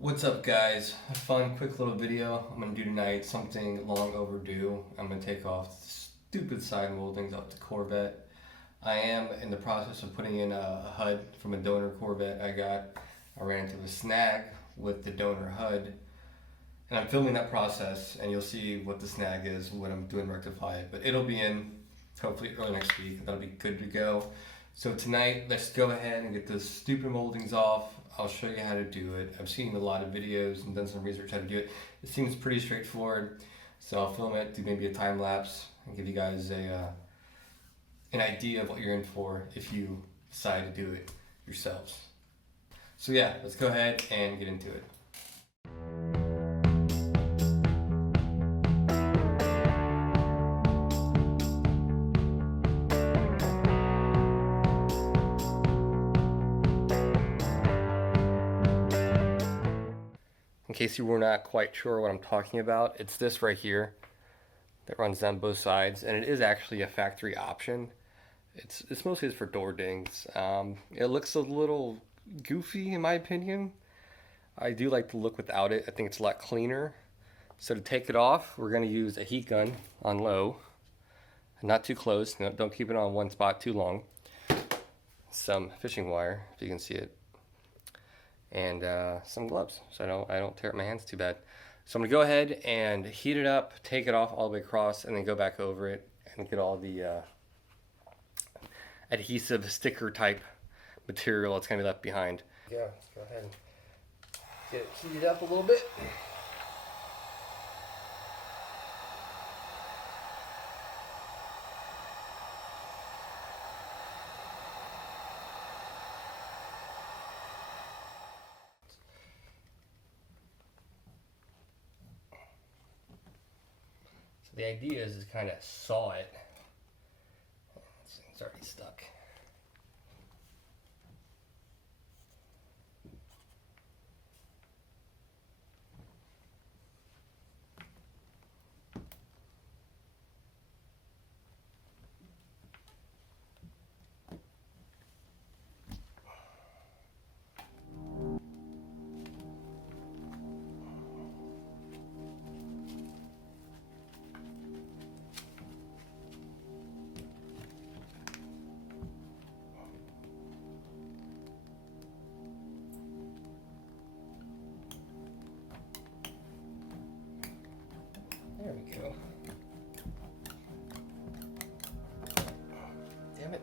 What's up, guys? A fun quick little video I'm gonna do tonight, something long overdue. I'm gonna take off the stupid side moldings off the Corvette. I am in the process of putting in a HUD from a donor Corvette I got. I ran into a snag with the donor HUD, and I'm filming that process, and you'll see what the snag is when I'm doing rectify it. But it'll be in hopefully early next week. That'll be good to go. So tonight, let's go ahead and get those stupid moldings off. I'll show you how to do it. I've seen a lot of videos and done some research how to do it. It seems pretty straightforward. So I'll film it, do maybe a time lapse, and give you guys an idea of what you're in for if you decide to do it yourselves. So yeah, let's go ahead and get into it. In case you were not quite sure what I'm talking about, it's this right here that runs down both sides, and it is actually a factory option. It's mostly for door dings. It looks a little goofy in my opinion. I do like the look without it. I think it's a lot cleaner. So to take it off, we're going to use a heat gun on low, not too close. No, don't keep it on one spot too long. Some fishing wire, if you can see it, and some gloves so I don't tear up my hands too bad. So I'm gonna go ahead and heat it up, take it off all the way across, and then go back over it and get all the adhesive sticker type material that's gonna be left behind. Yeah, let's go ahead and get it heated up a little bit. The idea is to kind of saw it. It's already stuck. There we go. Damn it.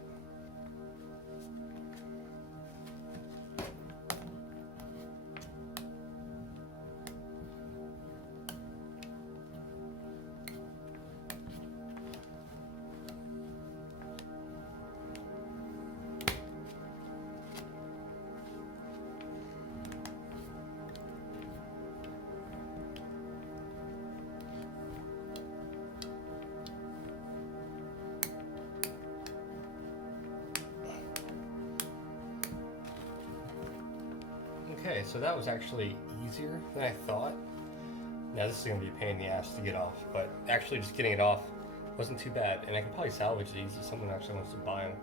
Okay, so that was actually easier than I thought. Now this is going to be a pain in the ass to get off, but actually just getting it off wasn't too bad, and I can probably salvage these if someone actually wants to buy them.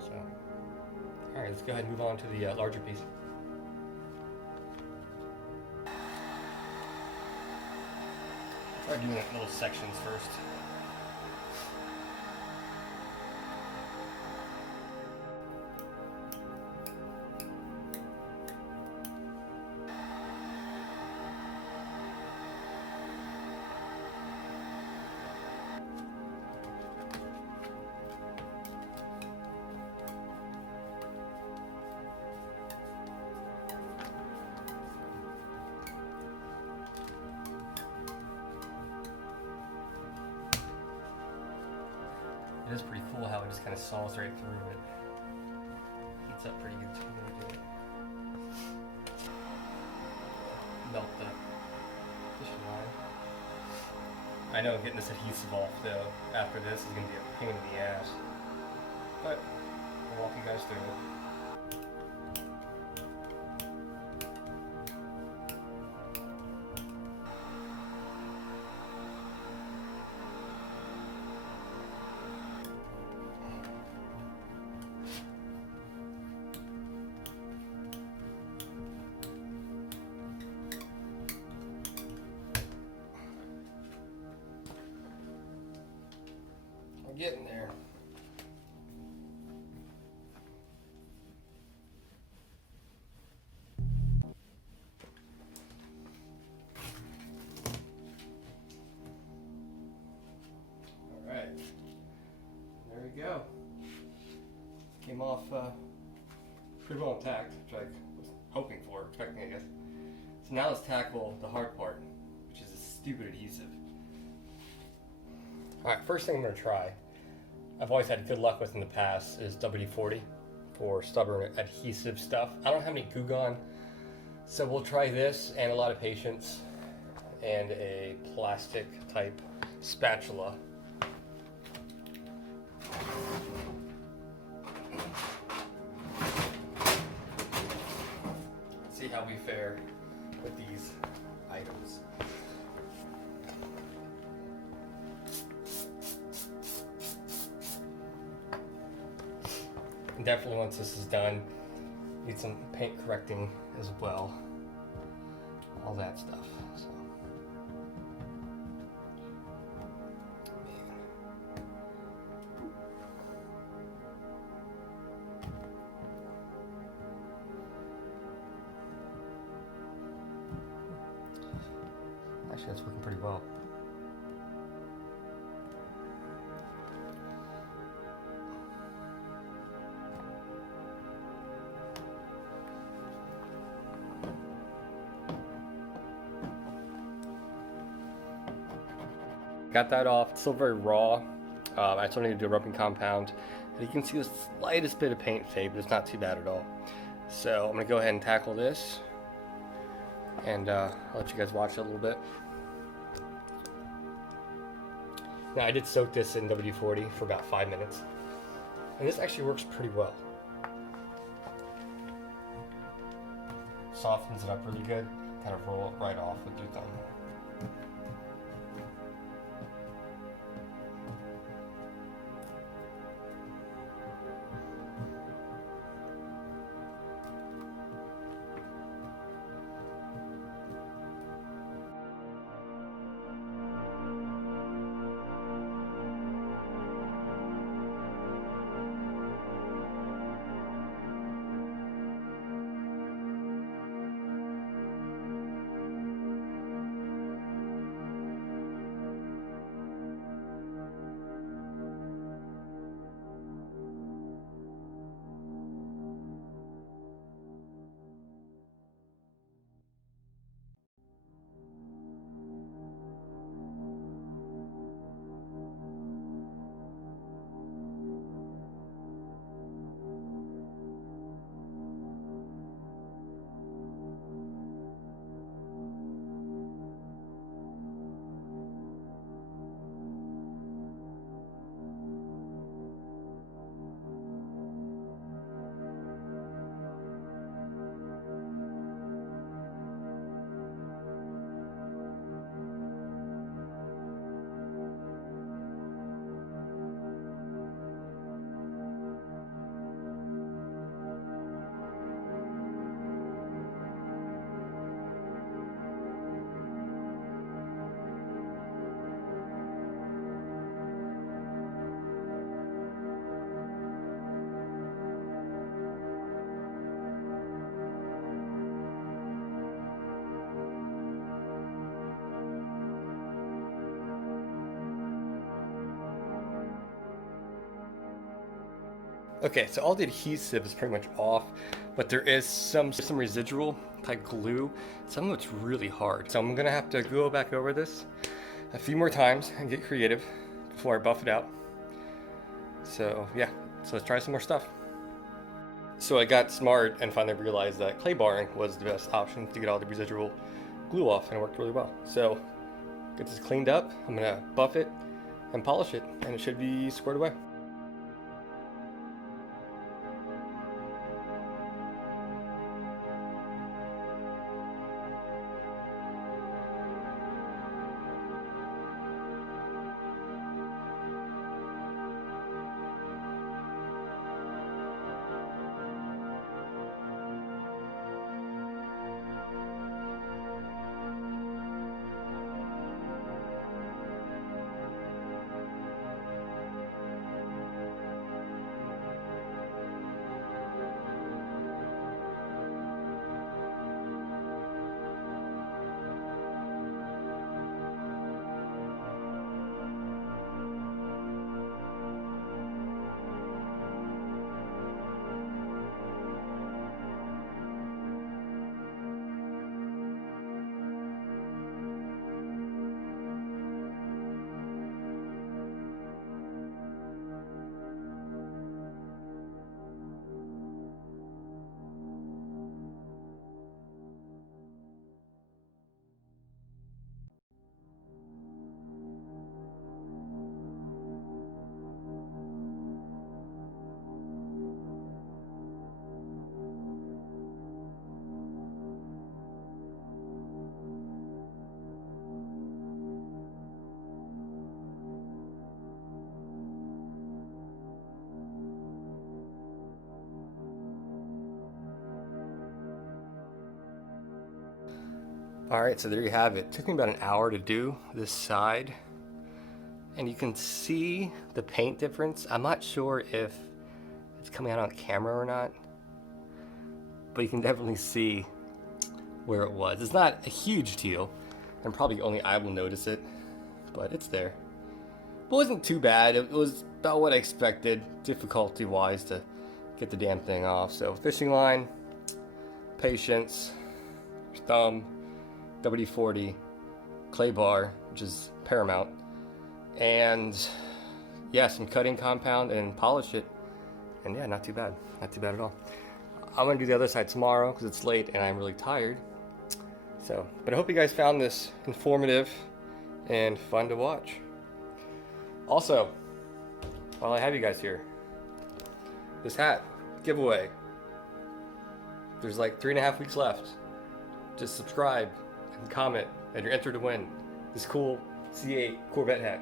So, alright, let's go ahead and move on to the larger piece. Try doing it in little sections first. It is pretty cool how it just kind of saws right through it. Heats up pretty good too when we do it. Melt the fishing line. I know getting this adhesive off though after this is going to be a pain in the ass. But I'll walk you guys through it. getting there. Alright, there we go. Came off pretty well intact, which I was hoping for, expecting, I guess. So now let's tackle the hard part, which is this stupid adhesive. Alright, first thing I'm going to try, I've always had good luck with in the past, is WD-40 for stubborn adhesive stuff. I don't have any Goo Gone, so we'll try this and a lot of patience and a plastic type spatula. See how we fare with these items. And definitely once this is done, need some paint correcting as well. All that stuff. So. Actually, that's working pretty well. Got that off. It's still very raw. I still need to do a rubbing compound. And you can see the slightest bit of paint fade, but it's not too bad at all. So I'm gonna go ahead and tackle this, and I'll let you guys watch it a little bit. Now I did soak this in WD-40 for about 5 minutes, and this actually works pretty well. Softens it up really good. Kind of roll it right off with your thumb. Okay, so all the adhesive is pretty much off, but there is some residual type glue. Some of it's really hard. So I'm gonna have to go back over this a few more times and get creative before I buff it out. So yeah, so let's try some more stuff. So I got smart and finally realized that clay barring was the best option to get all the residual glue off, and it worked really well. So get this cleaned up, I'm gonna buff it and polish it, and it should be squared away. Alright, so there you have it. It took me about an hour to do this side. And you can see the paint difference. I'm not sure if it's coming out on camera or not, but you can definitely see where it was. It's not a huge deal, and probably only I will notice it, but it's there. It wasn't too bad. It was about what I expected, difficulty-wise, to get the damn thing off. So fishing line, patience, thumb, WD-40, clay bar, which is paramount, and yeah, some cutting compound and polish it. And yeah, not too bad. Not too bad at all. I'm gonna do the other side tomorrow because it's late and I'm really tired. So, but I hope you guys found this informative and fun to watch. Also, while I have you guys here, this hat giveaway. There's like 3.5 weeks left. Just subscribe and comment and you're entered to win this cool C8 Corvette hat.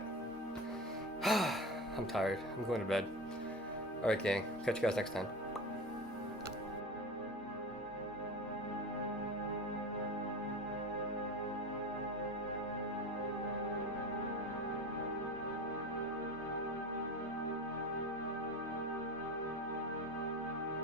I'm tired. I'm going to bed. Alright gang, catch you guys next time.